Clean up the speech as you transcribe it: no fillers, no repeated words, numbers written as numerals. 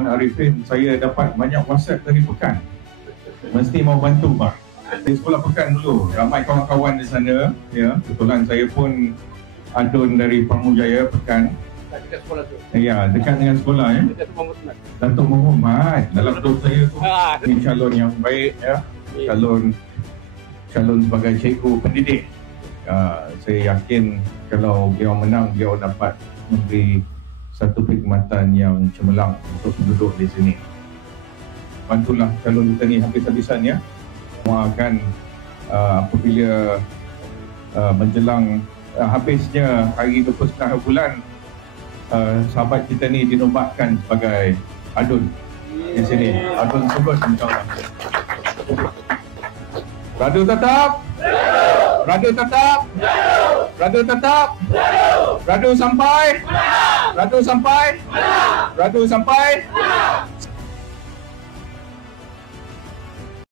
Tuan Arifin, saya dapat banyak WhatsApp dari Pekan. Mesti mau bantu, Pak. Saya sekolah Pekan dulu, ramai kawan-kawan di sana. Ya, kebetulan saya pun adun dari Pamujaya Pekan. Dekat sekolah tu. Ya, dekat dengan sekolah ya. Dekat Muhammad. Datuk Muhammad dalam grup saya tu. Ini calon yang baik ya. Calon sebagai cikgu pendidik. Saya yakin kalau beliau menang, beliau dapat memberi satu perkhidmatan yang cemerlang untuk penduduk di sini. Bantulah calon kita ni habis-habisan ya. Semua akan apabila menjelang habisnya hari 29 bulan, sahabat kita ni dinobatkan sebagai adun di sini. Adun sebut insyaAllah. Radu tetap? Radu tetap? Radu tetap? Radu sampai? Radu sampai? Radu sampai?